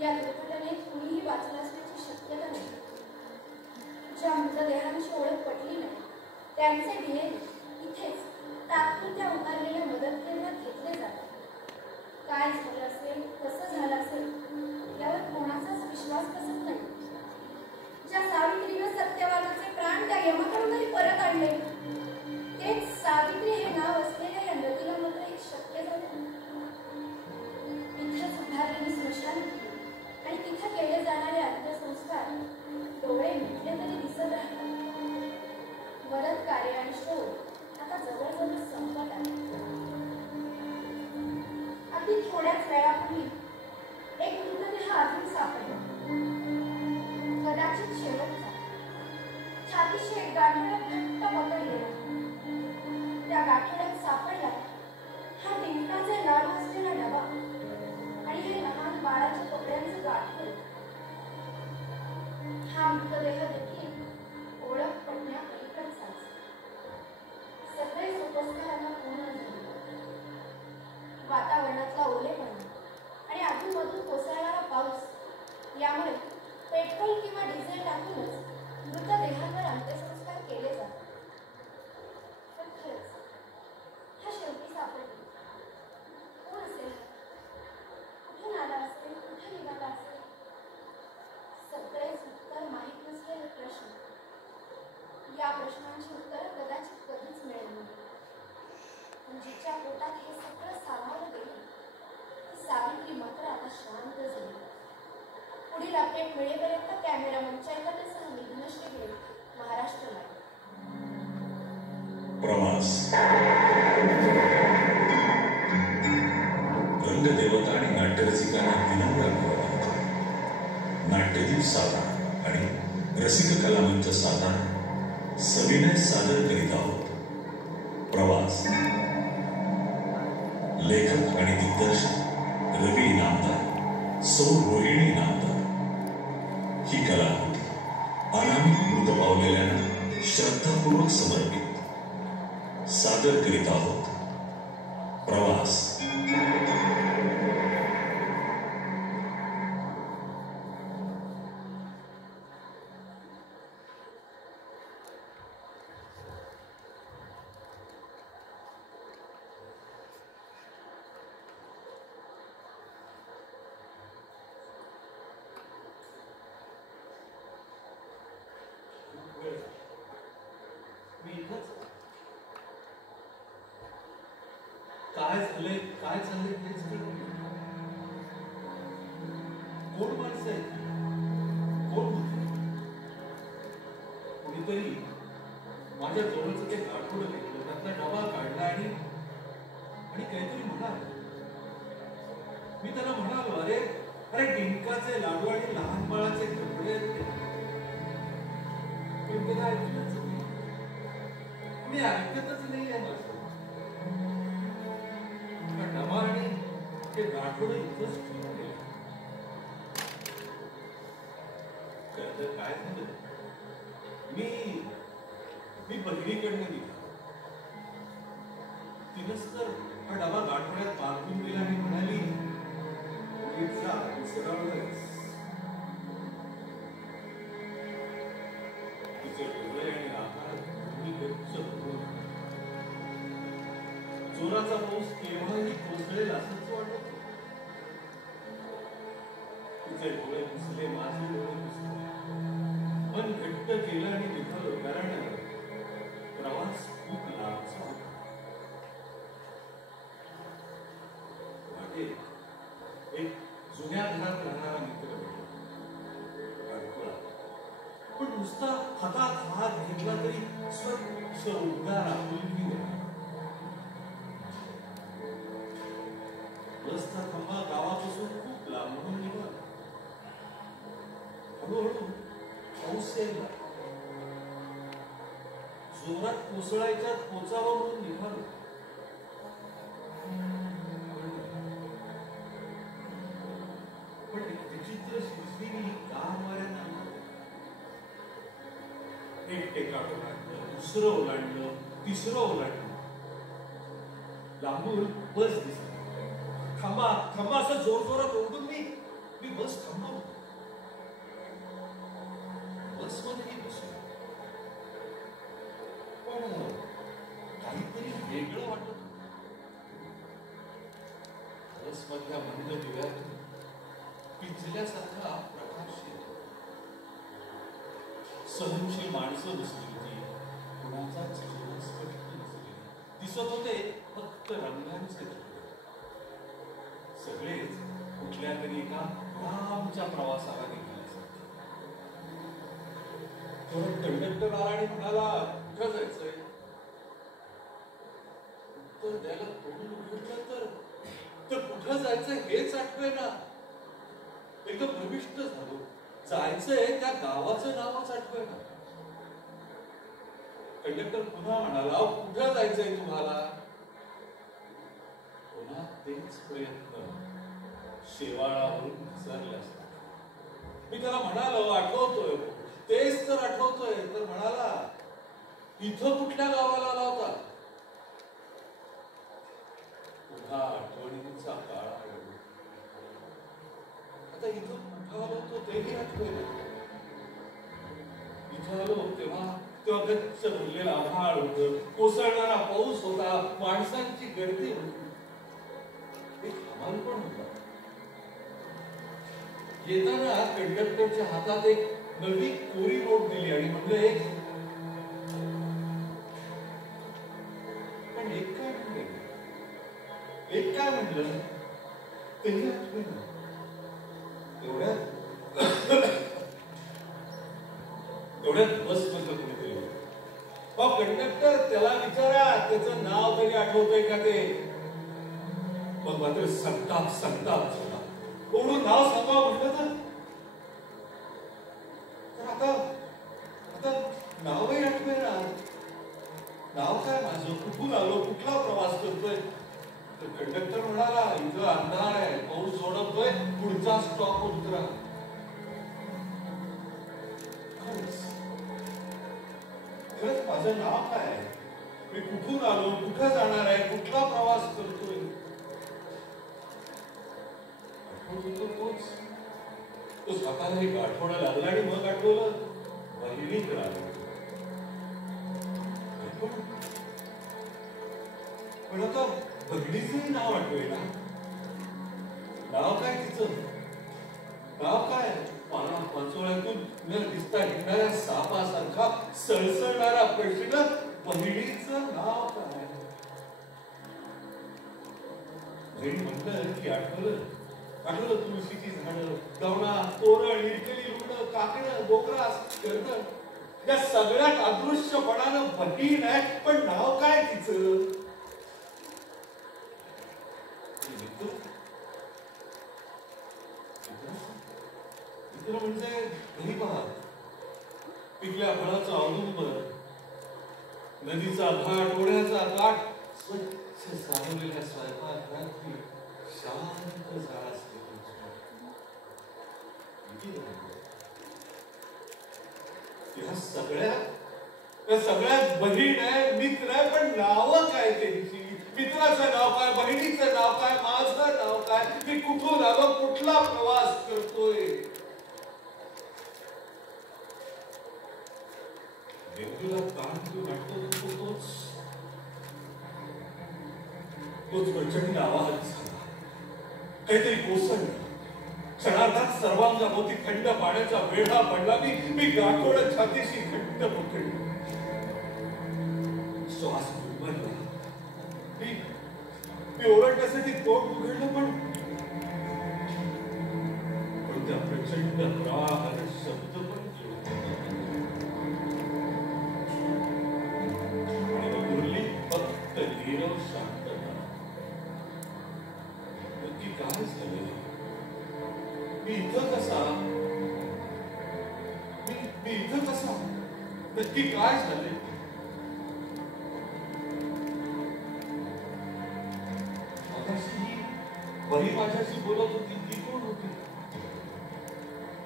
या दुर्घटनेत कुणीही वाचलं असण्याची शक्यता नाही. ज्या मृतदेहांची ओळख पटली नाही त्यांचे DNA इथेच तात्पुरत्या उभारलेल्या मदत केंद्रात घेतले जातात. काय झालं असेल, कसं झालं असेल यावर कोणाचाच विश्वास बसत नाही. ज्या सावित्रीनं सत्यवानाचे प्राण त्या यमाकडूनही परत आणले तेच सावित्री हे नाव असलेल्या या नदीला मात्र एक शक्य झालं. इथंच उभारलेली स्मशानभूमी आणि तिथे केले जाणारे अंत्यसंस्कार डोळे मिटले तरी दिसत राहतात. मदत कार्य आणि शोध आता जवळजवळ संपत आहे. अगदी थोड्याच वेळापूर्वी एक मृतदेह अजून सापडला, कदाचित शेवटचा. छातीशी एक गाठोडा घट्ट पकडलेला. त्या गाठोड्यात सापडला हा डिंकाचे लाडू असलेला डबा आणि हे लहान बाळाच्या कपड्यांचं गाठोड. हा मृतदेह देखील ओळख पटण्यापलीकडचाच. सगळे सोपस्कारांना पूर्ण झाले. वातावरणातला ओलेपणा आणि अधूनमधून कोसळणारा पाऊस यामुळे पेट्रोल किंवा डिझेल टाकूनच मृतदेहांवर अंत्यसंस्कार केले जातात. पण खरंच हा शेवटी सापडला. कोण असेल, कुठून आला असेल, कुठे निघाला असेल, सगळेच उत्तर माहीत नसलेले प्रश्न. या प्रश्नांची उत्तर कदाचित कधीच मिळेल नाही. पण जिच्या पोटात हे सगळं सामावलं गेलं ती सावित्री मात्र आता शांत झाली. पुढील अपडेट मिळेपर्यंत कॅमेरामन चैतन्यसह मी धनश्री घेईल, महाराष्ट्र. प्रवास रंगदेवता आणि नाट्यरसिकांना विनम्र अनुरोध. नाट्यदीप साधना आणि रसिक कलामंच साधना सविनय सादर करीत आहोत प्रवास. लेखक आणि दिग्दर्शक रवी इनामदार, सौ रोहिणी इनामदार. ही कलाकृती अनामिक मृत पावलेल्यांना श्रद्धापूर्वक समर्पित सादर करीत आहोत प्रवास. काय झालंय, काय चाललंय तेच कळत. कोण माणसं आहेत, कोण होते? कोणीतरी माझ्या जवळचं ते गाठोडं घेतलं, त्यातला डबा काढला आणि काहीतरी म्हणाल. मी त्याला म्हणालो, अरे अरे डिंकाचे लाडू आणि लहान बाळाचे कपडे ऐकलंच नाही. मी ऐकतच नाही आहे माझं. डबा आणि ते गाठोडं इथंच ठेवून गेलं. काय झालं, मी बहिणीकडनं गेलो. तिनंच तर हा डबा गाठोड्यात बांधून गेला आणि म्हणाली, तिचे डोळे आणि आकार जोराचा पाऊस केव्हाही कोसळेल असंच वाटत. तिचे डोळे पुसले, माझे डोळे पुसले, मन घट्ट केलं आणि निघालो. कारण प्रवास खूप लांबचा होता. वाटेल एक जुन्या घरात राहणारा मित्र भेटला. पण नुसता हातात हात घेतला तरी स्वच्छ उबदार आपुलकी होता. बसचा थांबा गावापासून खूप लांबून निघाला. हळूहळू पाऊस यायला जोरात कोसळायच्या पोचावा म्हणून निघालो. पण एक विचित्र शिजलेली गार वाऱ्यानं एक टेकाट ओलांडलं, दुसरं ओलांडलं, तिसरं ओलांडलं. लांबून बस दिसली. थांबा थांबा असं जोर जोरात ओरडून मी बस थांबवली. बसमधल्या मंद दिव्यातून पिंजल्यासारखा प्रकाश येतो. सहनशील माणसं दिसली होती, कुणाचा चेहरा स्पष्ट दिसले दिसत होते, फक्त रंगांचे तुकडे. सगळेच कुठल्या तरी एका लांबच्या प्रवासाला निघाल्यासारखे. कंडक्टर आला आणि म्हणाला, कुठं जायचंय? उत्तर द्यायला तोंड उघडलं तर कुठं जायचंय हेच आठवे ना. एकदम भ्रमिष्ट झालो. जायचंय त्या गावाचं नावच आठवे ना. कंडक्टर पुन्हा म्हणाला, कुठं जायचंय तुम्हाला? पुन्हा तेच प्रयत्न शेवाळावरून विसरल्यासारखं. मी त्याला म्हणालो, आठवतोय, तेच तर आठवतोय. तर म्हणाला, इथं कुठल्या गावाला आला होता? पुन्हा आठवणींचा काळ आला. आता इथं कुठं आलो होतो तेही आठवेना. इथं आलो तेव्हा गच्च भरलेला आभाळ होतं, कोसळणारा पाऊस होता, माणसांची गर्दी होती, एक हवाल पण होता. येताना कंडक्टरच्या हातात एक नवी कोरी नोट दिली आणि म्हणले, पण एक काय म्हणलं तेही आठवेना. एवढ्यात बस बसलं कुणीतरी. कंडक्टर त्याला विचारा त्याचं नाव तरी आठवतंय का ते. मग मात्र संताप झाला. एवढं नाव सांगा म्हटलं तर आता नावही आठवेना. नाव काय माझं, कुठून आलो, कुठला प्रवास करतोय? तर कंडक्टर म्हणाला, इथं अंधार आहे, पाऊस सोडतोय, पुढचा स्टॉप उतरा. खरंच माझं नाव काय आहे, मी कुठून आलो, कुठं जाणार आहे, कुठला प्रवास करतोय? तो स्वतःला एक आठवणं लागला आणि मग आठवलं, बहिणीकडे आलो. पण आता बहिणीचंही नाव आठवेना. नाव काय तिचं? नाव काय? पाचोळ्यातून न दिसता येणाऱ्या सापासारखा सळसळणारा प्रश्न, बहिणीचं नाव काय? बहीण म्हटलं की आठवलं तुळशीची झाडं, गवणा, तोरण, इरकली रुंड, काकडं, बोकरास, गर्दन, या सगळ्यात अदृश्यपणानं बहीण आहे, पण नाव काय तिचं? मित्र म्हणजे घरी पहा, पिकल्या फळाचा औदुंबर, नदीचा घाट, ओढ्याचा काठ, स्वच्छ सारवलेल्या स्वयंपाकघरातली शांत जाळ असलेली या सगळ्यात बहीण आहे, मित्र आहे, पण नाव काय त्यांची? मित्राचं नाव काय, बहिणीचं नाव काय, माझं नाव काय, मी कुठून आलो, कुठला प्रवास करतोय? देवला ताण जो वाटतो तोच प्रचंड आवाज झाला. काहीतरी कोसळलं. क्षणार्धात सर्वांगाभोवती थंड पाण्याचा वेढा पडला. मी गाठोडं छातीशी घट्ट पकडली. श्वास गुदमरला. मी ओरडण्यासाठी तोंड उघडलं, पण त्या प्रचंड प्रवाहाने शब्द पण उरली फक्त नीरव शांतता. नक्की काय झाले? मी इथं कसा? नक्की काय झाले? बही माझ्याशी बोलत होती, ती कोण होती?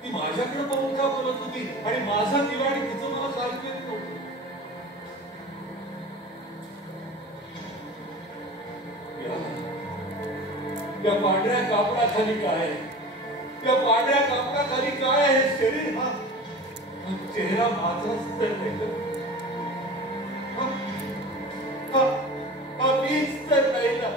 ती माझ्याकडे बघून का बोलत होती आणि माझा तिला आणि तिचं मला सारखं येत नव्हतं. त्या पांढऱ्या कापडाखाली काय? त्या पांढऱ्या कापडाखाली काय आहे? शरीर हा चेहरा माझाच तर नाही. मीच तर नाही ना.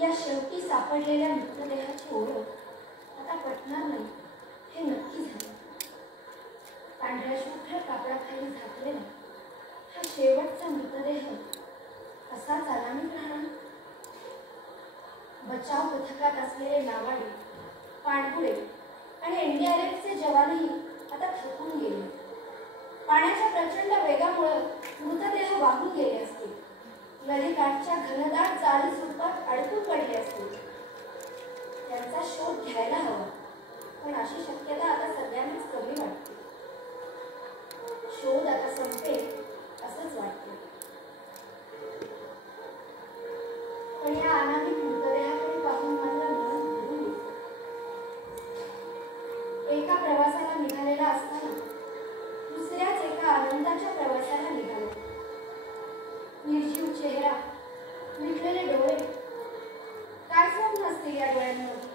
या शेवटी सापडलेल्या मृतदेहाची ओळख आता पटणार नाही हे नक्की झाले. पांढऱ्या शुभ्र कापडाखाली झाकलेला हा शेवटचा मृतदेह असाच अनामिक राहणार. बचाव पथकात असलेले नावाडी, पाणबुडे आणि NDRFचे जवानही आता थकून गेले. पाण्याच्या प्रचंड वेगामुळे मृतदेह वाहून गेले असतील. नदीकाठच्या घनदाट जाळी झुडपात अडकून पडले असतील. त्यांचा शोध घ्यायला हवा, पण अशी शक्यता आता सगळ्यांनाच कमी वाटते. शोध आता संपेल असंच वाटते. पण या अनामिक मृतदेहाकडे पाहून मात्र मन भरून येते. एका प्रवासाला निघालेला असताना दुसऱ्याच एका आनंदाच्या प्रवासाला निघालो. निर्जीव चेहरा, मिटलेले डोळे, काय स्वप्न असतील या डोळ्यांमध्ये.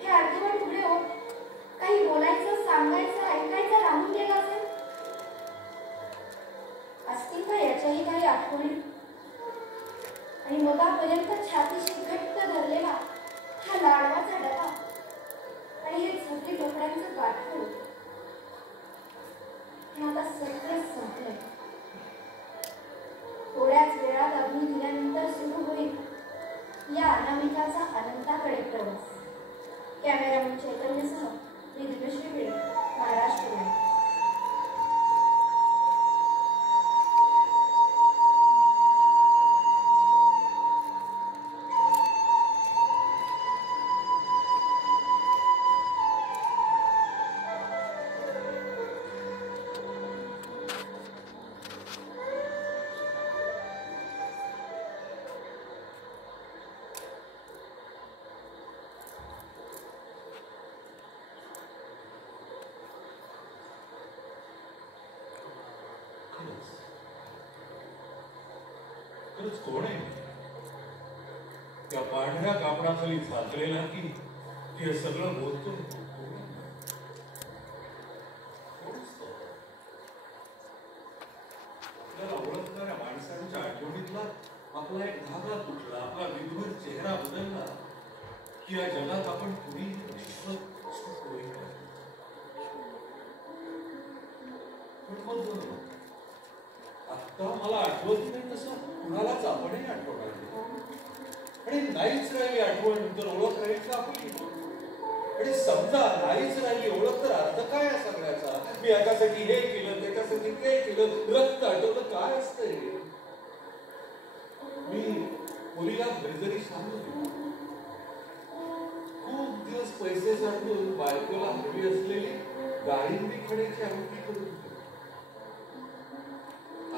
हे अर्धवट उघडे होत काही बोलायचं, सांगायचं, ऐकायचं राहून गेलं असेल. असतील का याच्याही काही आठवणी. आणि मगापर्यंत छातीशी घट्ट धरलेला हा लाडवाचा डबा आणि हे झोपडी कपड्यांचं गाठोड, पण आता सगळं संपलंय. थोड्याच वेळात अग्नी दिल्यानंतर सुरू होईल या अनामिकाचा अनंताकडे प्रवास. कॅमेरामन चैतन्यसह मी दिव्यश्री भिडे, महाराष्ट्र. खरंच कोण आहे त्या पांढऱ्या कापडाखाली झाकलेला की हे सगळं बोलतो. आपल्याला ओळखणाऱ्या माणसांच्या आठवणीतला आपला एक धागा तुटला, आपला विधुर चेहरा बदलला की या जगात आपण पुरी आता मला आठवत नाही तसं कुणालाच आपणही आठवणार आणि नाहीच राहिली आठवण तर ओळख राहील का आपली. आणि समजा नाहीच राहिली ओळख तर अर्थ काय आहे सगळ्याचा. मी याच्यासाठी हे केलं, त्याच्यासाठी ते केलं, रक्त आठवलं काय असतंय. मी मुलीला घरी जरी सांगतो खूप दिवस पैसे साठवून बायकोला हवी असलेली गाळिंबी खड्याची आमटी करून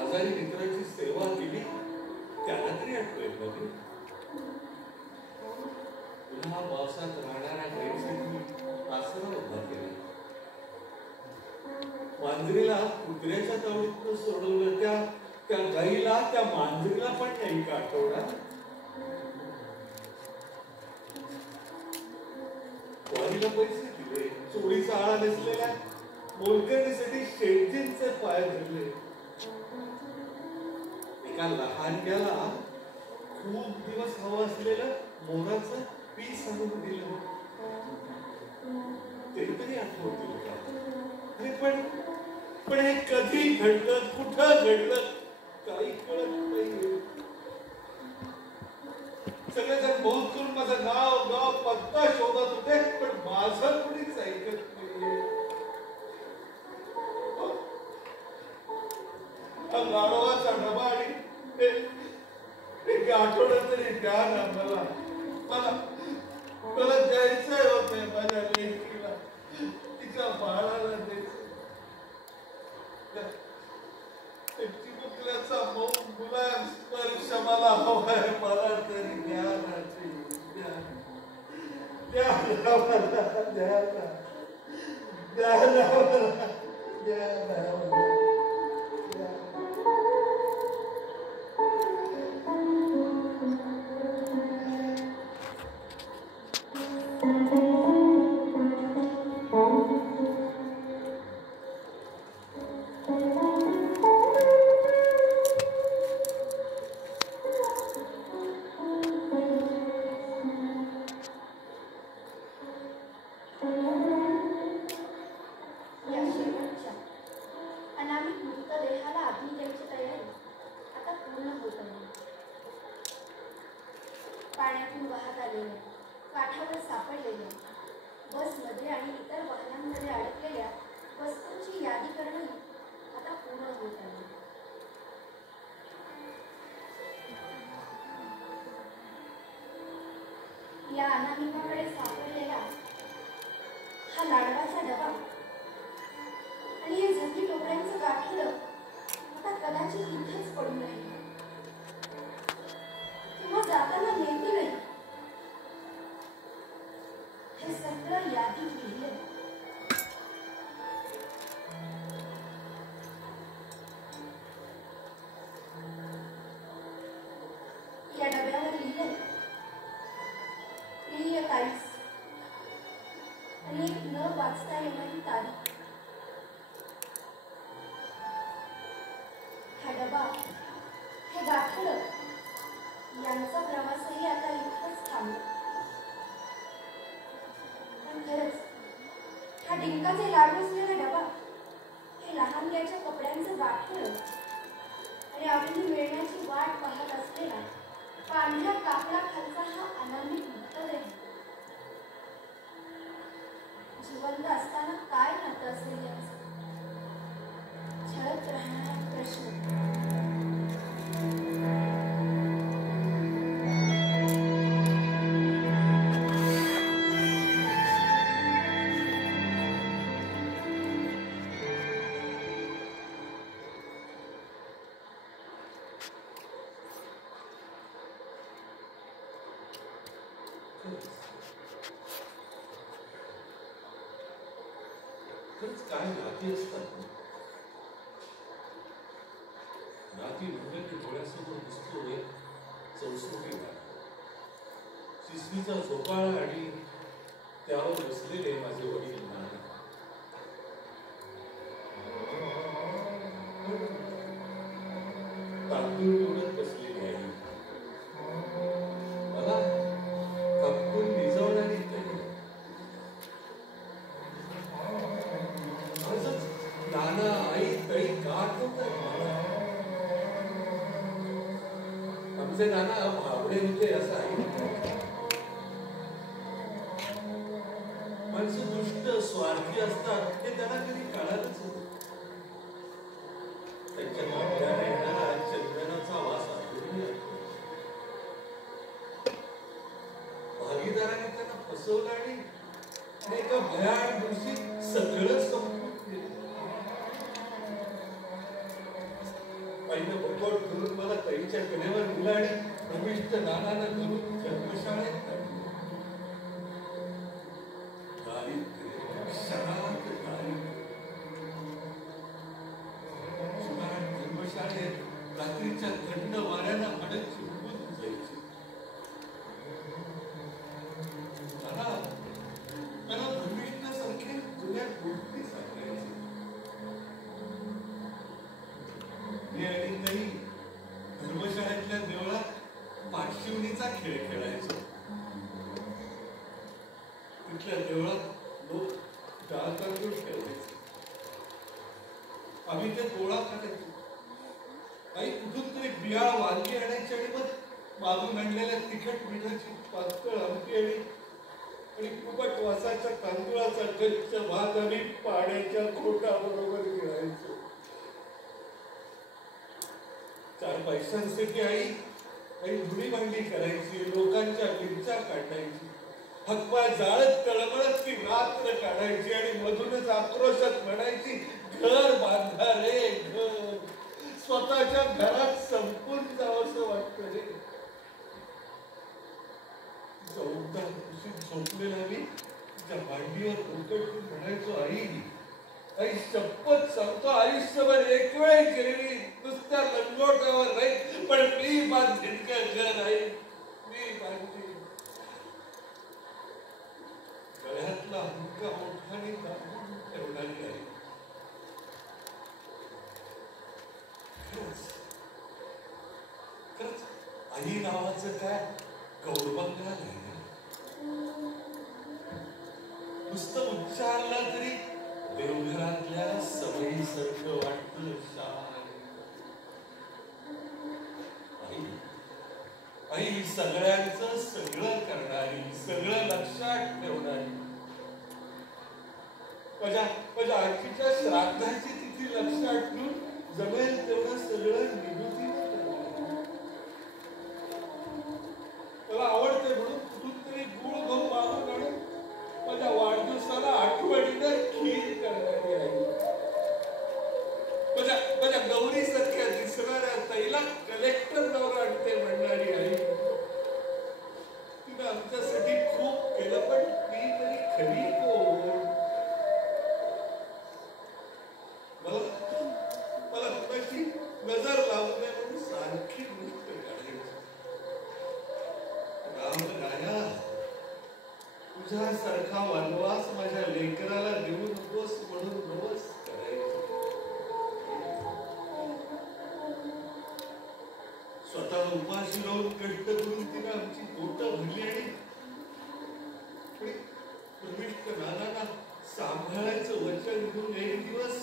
आजारी मित्राची सेवा केली त्याला तरी आठवेल बघ. पुन्हा पावसात राहणाऱ्या गाईसाठी आसरा उभा केला. मांजरीला कुत्र्याच्या तावडीतून सोडवलं, त्या गाईला त्या मांजरीला पण नाही का आठवणार. वारीला पैसे दिले, चोरीचा आळा नसलेल्या मोलकरणीसाठी शेटजींचे पाय धरले. एका लहानग्याला खूप दिवस हवं असलेलं मोराचं पीस आणून दिलं. ते तरी आठवतील का. पण हे कधी घडलं, कुठं घडलं काही कळत नाही. सगळेजण बहुत करून माझं नाव गाव पत्ता शोधत होते, पण माझं कुणीच ऐकत नाहीये. गाढवाचा डबा आणि एक आठवड्यात तरी द्या ना मला. मला द्यायचंय होते माझ्या लेकीला, तिच्या बाळाला द्यायचं. चिमुकल्याचा मऊ मुलायम स्पर्श मला हवाय. मला तरी द्या ना, द्या ना मला, द्या ना, द्या ना मला, द्या ना. ट्रकमध्ये आणि इतर वाहनांमध्ये अडकलेल्या वस्तूंची यादी करणं आता पूर्ण होत आहे. या अनामिकाकडे सापडलेला हा लाडवाचा डबा आणि हे झकी टोपड्यांचं गाठोडं आता कदाचित इथेच पडून राहील किंवा जाताना नेतीलही. हे सगळं यादीत लिहिलंय. या डब्यावर लिहिलंय प्रिय ताईस आणि एक न वाचता येणारी तारीख. हा डबा, हे गाठोडं यांचा प्रवासही आता इथंच थांबला. पण खरंच हा डिंकाचे लाडू असलेला डबा, हे लहानग्याच्या कपड्यांचं गाठोडं आणि आपली मिळण्याची वाट पाहत असलेला पांढऱ्या कापडाखालचा हा अनामिक मृतदेह, जिवंत असताना काय नातं असेल याचं? झळत राहणारा प्रश्न. खरंच काय नाती असतात. नाती म्हणजे की डोळ्यासमोर दिसतो एक चौसष्टी शिसवीचा झोपाळा आणि त्यावर बसलेले माझे वडील नाना. तांदूळ निवडत बसलेली आई, मला कापून भिजवणारी ताई, नाना आई ताई का आठवतात मला. आमचे नाना भावडे होते असं आई. माणसं दुष्ट स्वार्थी असतात हे त्यांना कधी कळालंच नाही. त्यांच्या नाट्याने चंदनाचा वास आठवून लागतो. भागीदाराने त्यांना फसवलं आणि एका भयान दिवशी सगळं संपून गेलं. आईनं बकोट करून मला ताईच्या कडेवर दिला आणि प्रविष्ट नानानं करून जन्मशाळेत काढली. जन्मशाळेत रात्रीच्या थंड वाऱ्यानं हाडं चिरबून जायची. मला भूमिष्ठासारखे जुन्या गोष्टी सांगायचे. मी आणि ताई धर्मशाळेतल्या देवळात पाठशिवणीचा खेळ खेळायचो. तिथल्या देवळात लोक डाळ तांदूळ खेळायचे. आम्ही ते गोळा करायचो. काही कुठून तरी बिया वांगी आणायची आणि मग मागून आणलेल्या तिखट मिठाची पातळ आमटी आणि कुबट वासाच्या तांदूळाचा गच्च भात आम्ही पाण्याच्या खोटाबरोबर गिळायचो. 4 पैशांसाठी आई धुणी भांडी करायची, लोकांच्या मिरच्या काढायची, हकवा जाळत तळमळत ती रात्र काढायची आणि मधूनच आक्रोशात म्हणायची, घर बांधा रे घर. स्वतःच्या घरात संपून जावंसं वाटतं रे. चौदा दिवशी झोपलेला मी त्या भांडीवर उलटून म्हणायचो, आई शपथ सांगतो आयुष्यभर एक वेळ गेली नुसत्या लंगोटावर नाही, पण मी बांधीन का घर आई, मी बांधीन. गळ्यातला हुंका मोठाने दाबून ठेवणारी आई. खरंच आई नावाचं काय गौरवंगा नाही. नुसतं उच्चारलं तरी देवघरातल्या सवयीसारखं वाटतं. आई सगळ्यांचं सगळं करणारी, सगळं लक्षात ठेवणारी. माझ्या आजीच्या श्राद्धाची तिथी लक्षात ठेवून जमेल तेवढं सगळं निवृत्तीने करणार. मला आवडते म्हणून कुठून तरी गुळ गहू मागून आणून माझ्या वाढदिवसाला आठवणीनं खीर करणारी आई. माझ्या गौरीसारख्या दिसणाऱ्या ताईला कलेक्टर नवरा आणते म्हणणारी आई. तिनं आमच्यासाठी खूप केलं, पण ती तरी खरी कोण? मला कुणाची नजर लावू नये म्हणून सारखी गोष्ट करायची. रामराया, तुझ्यासारखा वनवास माझ्या लेकराला देऊ नकोस म्हणून नवस करायचं. स्वतः उपाशी राहून कष्ट करून तिने आमची पोटं भरली आणि प्रविष्ट नानांना सांभाळायचं वचन घेऊन एक दिवस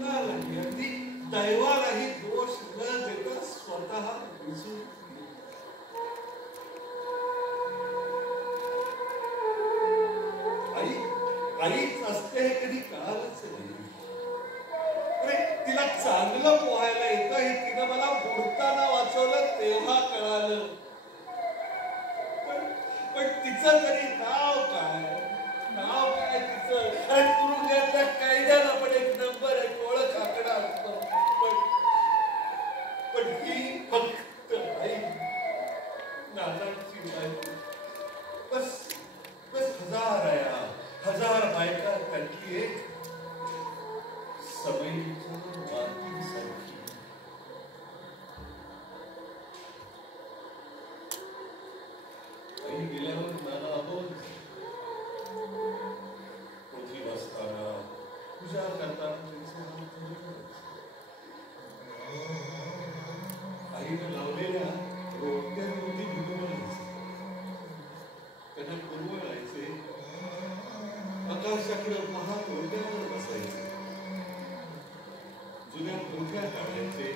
नाही, अगदी दैवालाही दोष न देता स्वतः विजून आईच असते हे कधी कळालंच नाही. तिला चांगलं पोहायला येतं हे तिनं मला बुडताना वाचवलं तेव्हा कळालं. पण तिचं तरी नाव काय तिचं? आणि तुरुंगातल्या कायद्याला पण एक नंबर एक ओळख आकडा असतो. पण ही फक्त आई, नानाची बायको. बस हजार बायका त्यातली एक समईच्या मातीसारखी. आई गेल्यावर नाना अबोध पृथ्वी बसताना पूजा करताना आईनं लावलेल्या रोट्या रोटी भिजवायचे, त्यांना पुरवळायचे, आकाशाकडे पाहत रोट्यावर बसायचे, जुन्या पोथ्या काढायचे,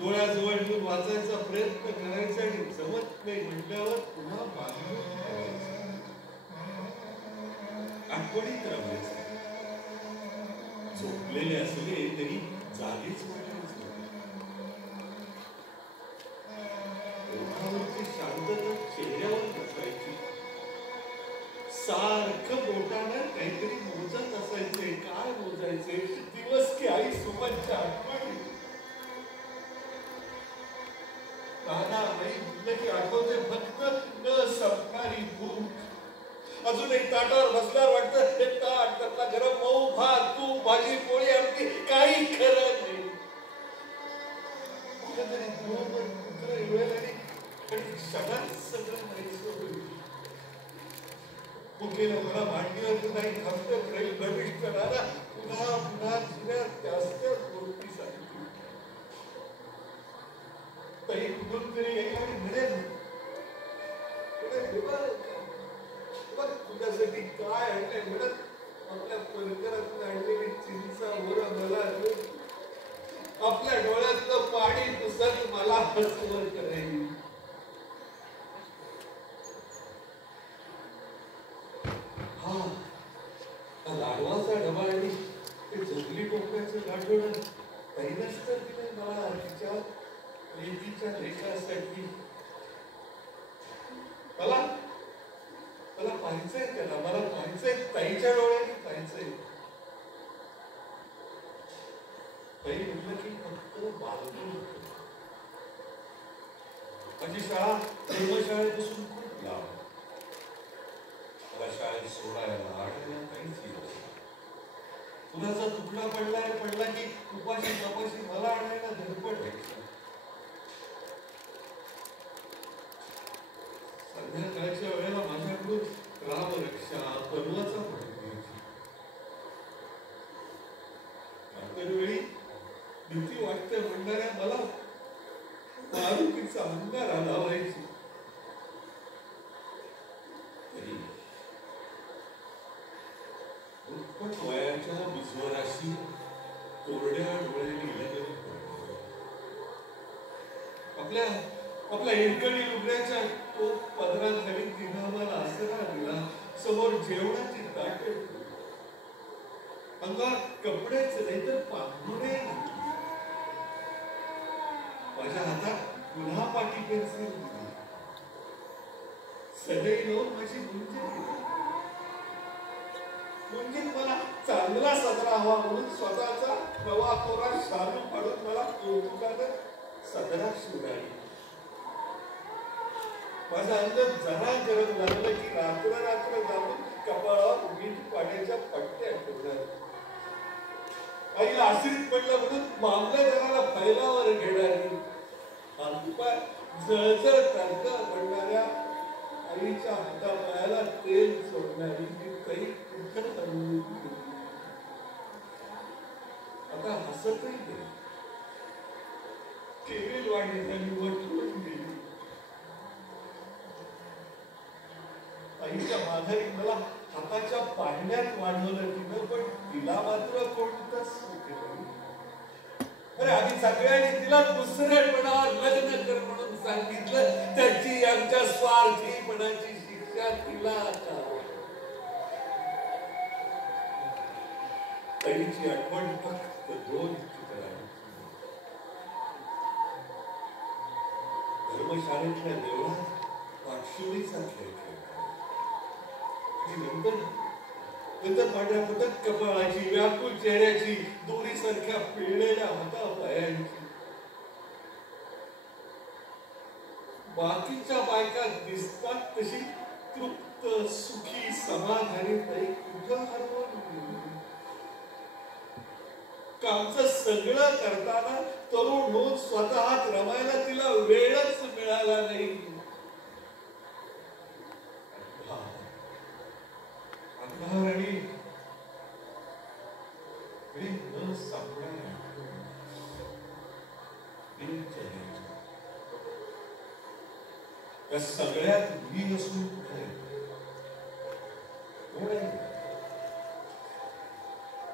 डोळ्याजवळ घेऊन वाचायचा प्रयत्न करायचा आणि जमत नाही म्हटल्यावर पुन्हा बांधून ठेवायचे. आठवणीत रमायचे. झोपलेले असले तरी जागीच वाटायचे. ओठावरची शांतता चेहऱ्यावर बसायची. सारखं बोटानं काहीतरी मोजत असायचे. काय मोजायचे? दिवस की आई सोबतच्या आठवणी. नाना आई म्हटलं की आठवते फक्त न संपणारी भूक. अजून एक ताटावर बसल्यावर वाटतं एक ताट, त्यातला गरम मऊ भात, तूप, भाजी, पोळी, आमटी, काही खरं नाही. कुठेतरी दूरवर कुत्र इळेल आणि क्षणात सगळं नाहीसं होईल. भुकेला मला मांडीवर नाही थांबत राहील प्रविष्ट नाना पुन्हा पुन्हा जुन्या त्याच गोष्टी सांगितली. ताई कुठून तरी येईल आणि म्हणेल तुझ्यासाठी काय आणलंय म्हणत आपल्या परकरातून आणलेली चिंचा मोरा मला आपल्या डोळ्यातलं पाणी पुसत मला हसवत करायची. लाडवाचा डबा आणि ते जंगली टोपल्याचं गाठोडं पहिलंच तर तिने मला तिच्या प्रेतीच्या लेखासाठी मला पाहायचंय त्याला. मला पाहायचंय ताईच्या डोळ्याने पाहायचंय. ताई म्हटलं की फक्त बालपण. माझी शाळा धर्मशाळेपासून खूप लांब. मला शाळेत सोडायला आणायला काहीच येत. कुणाचा तुकडा पडला की उपाशी तपाशी मला आणायला धडपड व्हायची. संध्याकाळच्या वेळेला माझ्याकडून रामरक्षा पर्वाचा म्हणून घ्यायची. वेळी भीती वाटते म्हणणाऱ्या मला मारुतीचा अंगारा लावायची. उत्पट वयाच्या विश्वराशी कोरड्या डोळ्याने आपल्या इरकडी लुगड्याच्या तो पदराखाली तिनं मला आसरा दिला. समोर जेवणाची ताटे अंगात कपडेच नाही तर पांघरुणे. माझ्या हातात पुन्हा पाटी पेन्सिल दिली. सगळी लोक माझी गुंज केली. गुंजीत मला चांगला सदरा हवा म्हणून स्वतःचा नवा कोरा शालू काढून मला कौतुकानं सदरा शिवराली. माझं अंग जरा गरम लागलं की रात्र जाऊन कपाळावर मीठ पाण्याच्या पट्ट्या ठेवणार. आईला आश्रित पडलं म्हणून मामलेदाराला फैलावर घेणारी. अंगपाय जळजळ तडका पडणाऱ्या आईच्या हातापायाला तेल सोडणारी मी काही कुठं हरवली. आता हसतही नाही. केविल वाणी त्यांनी वटवून गेली. आईच्या माघारी मला हाताच्या पाण्यात वाढवलं तिनं, पण तिला मात्र कोणतंच सुख नाही. अरे आधी सगळ्यांनी तिला दुसऱ्यापणावर लग्न कर म्हणून सांगितलं. त्याची आमच्या स्वार्थीपणाची शिक्षा तिला आता. आईची आठवण फक्त 2 चित्रांची. धर्मशाळेतल्या देवळात पाठशोरीचा खेळ खेळला. नंतर माझ्या मदत कपाळाची, व्याकुळ चेहऱ्याची, दोरीसारख्या पिळलेल्या हातापायांची. बाकीच्या बायका दिसतात तशी तृप्त, सुखी, समाधानी ताई कुठं हरवून गेली. कामचं सगळं करताना तरुण होऊन स्वतःत रमायला तिला वेळच मिळाला नाही. अंधार आणि न सापडणाऱ्या या सगळ्यात मी असून कुठे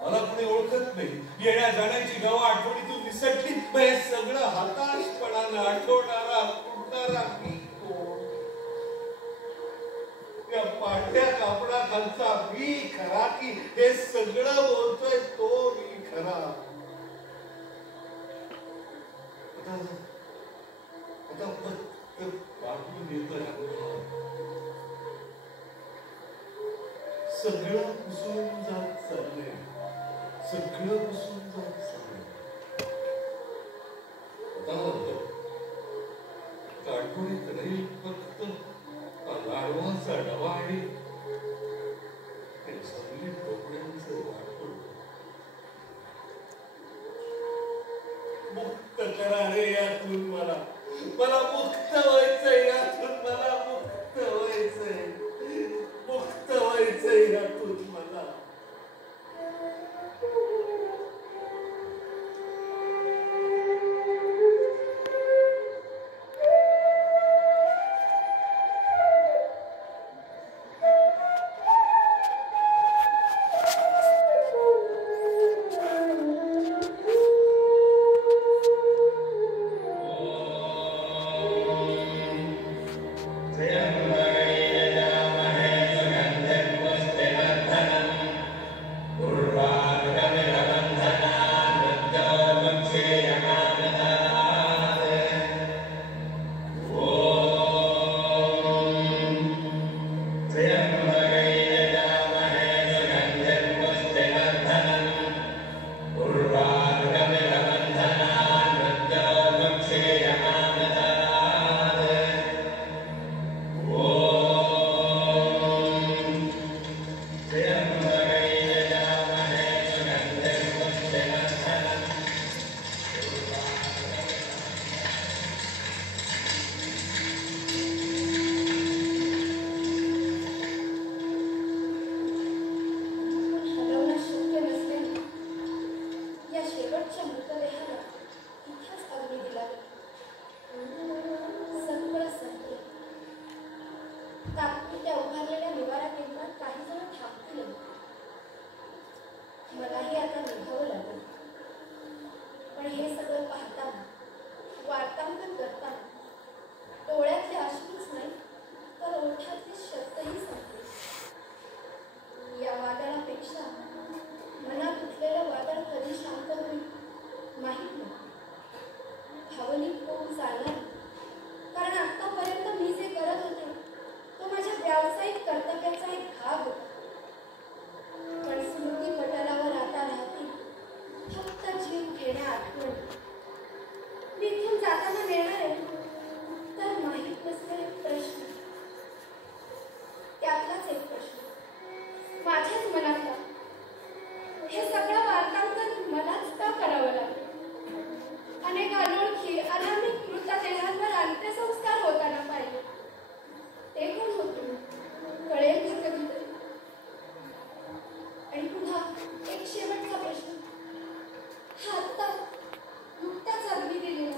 मला कोणी ओळखत नाही. येण्या जाण्याची नव आठवणीतून निसटली. हे सगळं हताशपणानं आठवणारा कुठणारा मी कोण? या पांढऱ्या कापडाखालचा मी खरा की हे सगळं बोलतोय तो मी खरा? आता फक्त वाटून येतोय सगळं पुसून जात चाललंय. सगळं पुसून जात चाललंय. आठवणीत राहील फक्त लाडवाचा डबा आणि चांगली कपड्यांचं वाटून. मुक्त करा रे यातून मला. मला मुक्त व्हायचंय यातून. मला मुक्त व्हायचंय. मुक्त व्हायचंय यातून मला. या वादळापेक्षा मनात हे सगळं वार्तांकन मलाच का करावं लागेल? अनेक अनोळखी अनामिक मृतदेहांवर अंत्यसंस्कार होताना पाहिले. ते कोण होते कळेल का कधीतरी? आणि पुन्हा एक शेवटचा प्रश्न. हा आत्ता नुकताच अग्नी दिलेला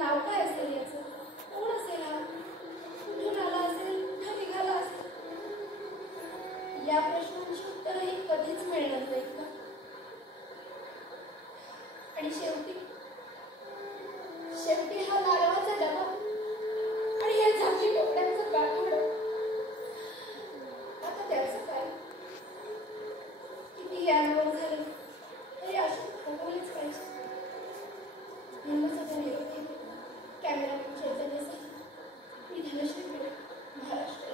नाव काय असेल याचं? कोण असेल हा? कुठून आला असेल? कुठं निघाला असेल? या प्रश्नांची उत्तरही कधीच मिळणार नाहीत का? आणि शेवटी हा लाडवाचा डबा आणि हे झाशी कपड्यांचं गाठोड. आता त्याचं काय? किती अनुभव झाले तरी अशी थकवलीच पाहिजे. म्हणूनच आता निरोप घेते. कॅमेरामॅन चैतन्यसह मी धनश्री पेढे, महाराष्ट्र.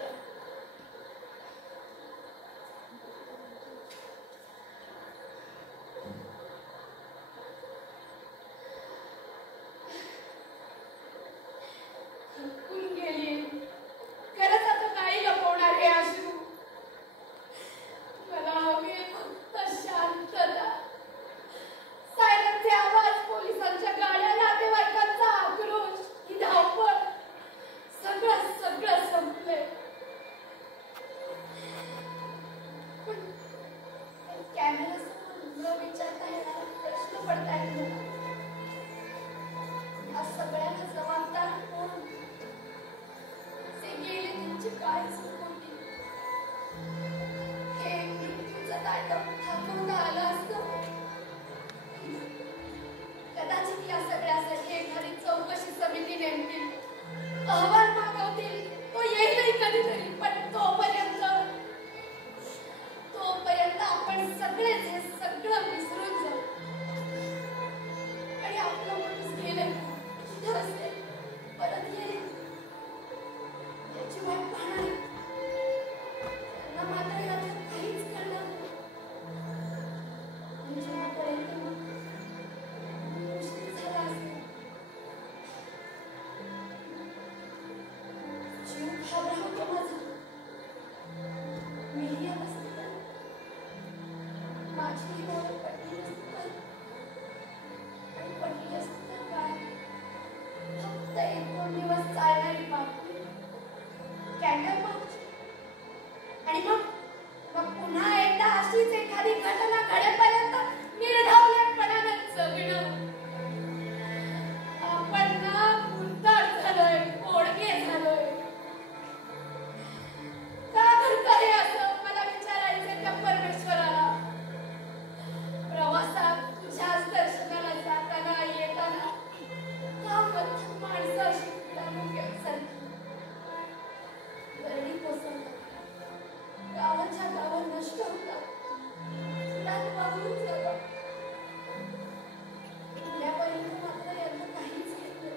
थकून गेली. खरंच आता काही लपवणार हे अश्रू. मला हवी फक्त शांतता. सायरनचे आवाज, पोलिसांच्या गाड्या, नातेवाईकांचा आक्रोश, ही धावपळ, सगळं संपलंय. पण कॅमेरासमोर न विचारता येणारा प्रश्न पडतायत मला. या सगळ्यांना जबाबदार कोण? जे गेले त्यांची काय चूक होती? हे मृत्यूचं ताटप थांबवता आलं असतं. कदाचित या सगळ्यासाठी एखादी चौकशी समिती नेमतील, अहवाल मागवतील. तो येईलही कधीतरी. पण तोपर्यंत आपण सगळेच हे सगळं विसरून जाऊ. आणि आपलं माणूस गेलंय कुठं असेल, परत येईल याची वाट पाहणार. त्यांना मात्र यातलं काहीच कळणार नाही. आणि जेव्हा कळेल तेव्हा उशीर झाला असेल. जीव घाबरवतो माझा. मीही आला असते तर माझीही ओळख पटली नसती तर. आणि पटली असती तर काय? फक्त 1-2 दिवस चालणारी बातमी, कॅन्डल मार्च. आणि मग पुन्हा एकदा अशीच एखादी घटना घडेपर्यंत निर्धावलेपणानं जगणं. आपण ना गुंताळ झालोय, कोडगे झालोय. का घडतं हे असं? मला विचारायचं त्या परमेश्वराला. प्रवासात तुझ्याच दर्शनाला जाताना येताना का मध्यम माणसं अशी सारखी दरडी कोसळतात, गावाच्या गावात नष्ट होतात, रात वाहून जातात. आपल्यापर्यंत मात्र यांना काहीच येत नाही.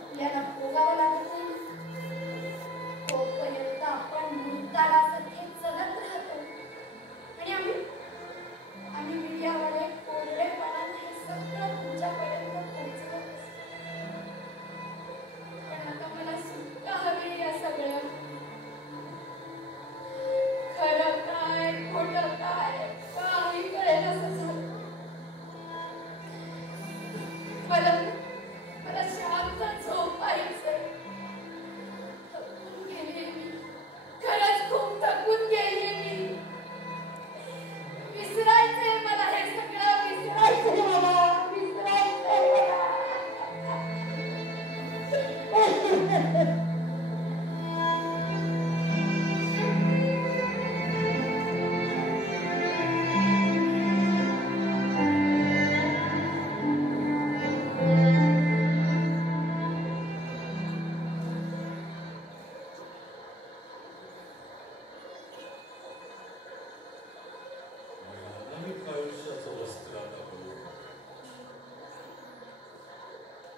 आपल्याला भोगावं लागत नाही. तोपर्यंत आपण मुद्दाडासारखे चलत राहतो. आणि आम्ही मीडियावाले कोरडेपणाने हे सगळं तुमच्यापर्यंत पोहोचवत असतो. पण आता मला सुटका हवी या सगळं. खरं काय, खोटं काय, काही कळेल असं झालं. मला शांत झोपायचंय. थकून गेले मी. खरंच खूप थकून गेले मी. विसरायचंय मला हे सगळं. विसरायचंय मला. विसरायचंय मला.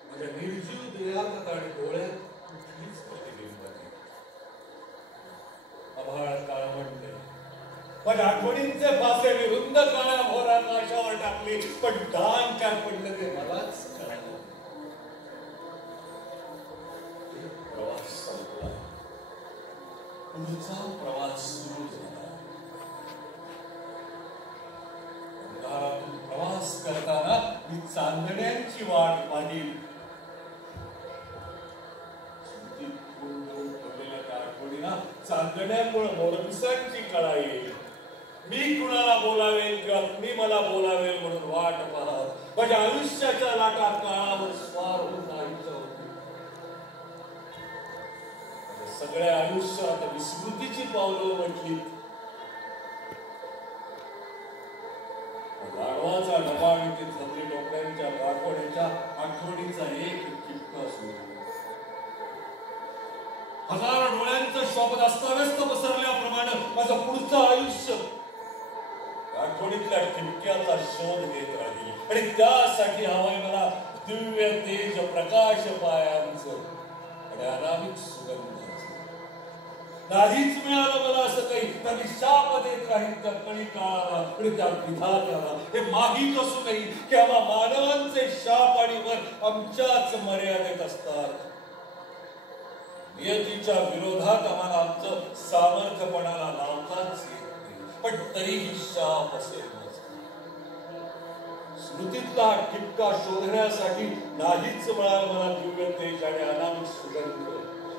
माझ्या निर्जीव देहात आणि डोळ्यात कुठलीच प्रतिबिंब नाही. आभाळ काळवंडले. माझ्या आठवणींचे फासे विरुद्ध काळ्या भोरात आशावर टाकली. पण दान काय पडलं ते मलाच कळालं. प्रवास संपला. पुढचा प्रवास सुरू झाला. आईची वाट पाहिल. ठेवलेल्या त्या आठवणीला चांदण्यामुळे मोरपिसांची कळा येईल. मी कुणाला बोलावेल किंवा कुणी मला बोलावेल म्हणून वाट पाहत माझ्या आयुष्याच्या लाटा काळावर स्वार होऊन आयुष्य होते. सगळ्या आयुष्यात विस्मृतीची पावलं म्हटली. लाडवाचा डबा आणि ते थंडी डोक्यांच्या गाठवड्याच्या आठवणीचा एक टिपका सुरू. हजार डोळ्यांचं शोभत अस्ताव्यस्त पसरल्याप्रमाणे माझं पुढचं आयुष्य आठवणीतल्या ठिपक्याचा शोध घेत राहील. आणि त्यासाठी हवंय मला दिव्य तेज प्रकाश पायांचं आणि अनामिक सुगंधाचं. नाहीच मिळालं मला असं काही तर मी शाप देत राहील त्या कळी काळाला आणि त्या विधात्याला. हे माहीत असूनही की आम्हा मानवांचे शाप आणि वर आमच्याच मर्यादेत असतात. नियतीच्या विरोधात आम्हाला आमचं सामर्थ्यपणाला लावताच येत नाही, पण तरीही शाप असेल. स्मृतीतला ठिपका शोधण्यासाठी नाहीच मिळालं मला दिव्य तेज आणि अनामिक सुगंध.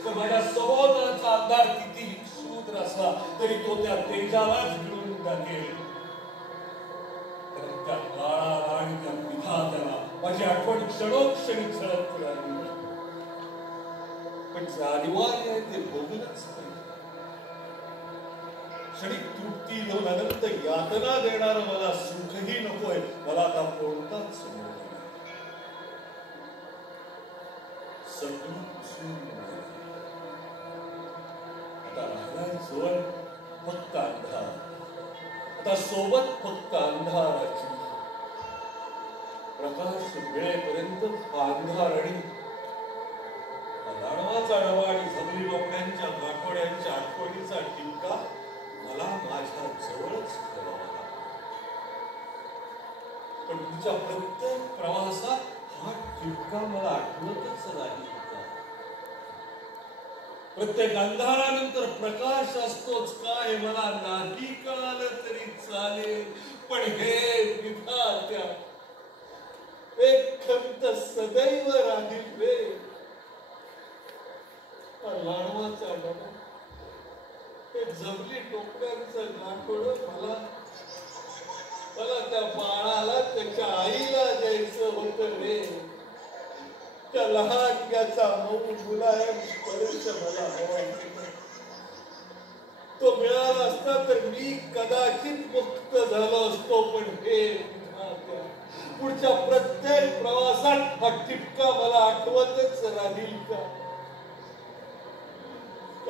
तर माझ्या सभोवतालचा अंधार कितीही क्षुद्र असला तरी तो त्या तेजालाच गिळून टाकेल. त्या काळाला आणि त्या विधात्याला माझी आठवण क्षणोक्षणी झळकत राहिली. पण अनिवार्य आहे ते भोगलंच नाही. क्षणिक तृप्ती घेऊन अनंत यातना देणार मला सुखही नकोय. मला आता कोणताच आता राहिलाय जोड फक्त अंधार. आता सोबत फक्त अंधाराची. प्रकाश मिळेपर्यंत अंधार आणि लाडवाचा डबा आणि झगली लोकांच्या गाठोड्यांच्या आठवणीचा टिपका मला माझ्या जवळच ठेवावा लागला. पण तुमच्या प्रत्येक प्रवासात हा टिपका मला आठवतच नाही. प्रत्येक अंधारानंतर प्रकाश असतोच का हे मला नाही कळालं तरी चालेल. पण हे विधात्या एक खंत सदैव राहील रे. लाडवाचा डबा ते जमली टोकड्यांचं गाठोड मला त्या बाळाला त्याच्या आईला द्यायचं होतं रे. त्या लहानग्याचा मऊ मुलायम स्पर्श मला हवा. तो मिळाला असता तर मी कदाचित मुक्त झालो असतो. पण हे पुढच्या प्रत्येक प्रवासात हा टिपका मला आठवतच राहील का?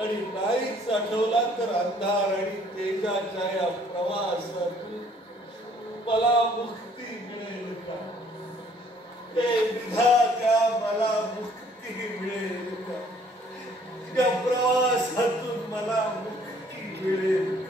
आणि नाहीच आठवला तर अंधार आणि तेजाच्या या प्रवासातून मला मुक्ती मिळेल का? ते विधात्या मला मुक्ती मिळेल का? या प्रवासातून मला मुक्ती मिळेल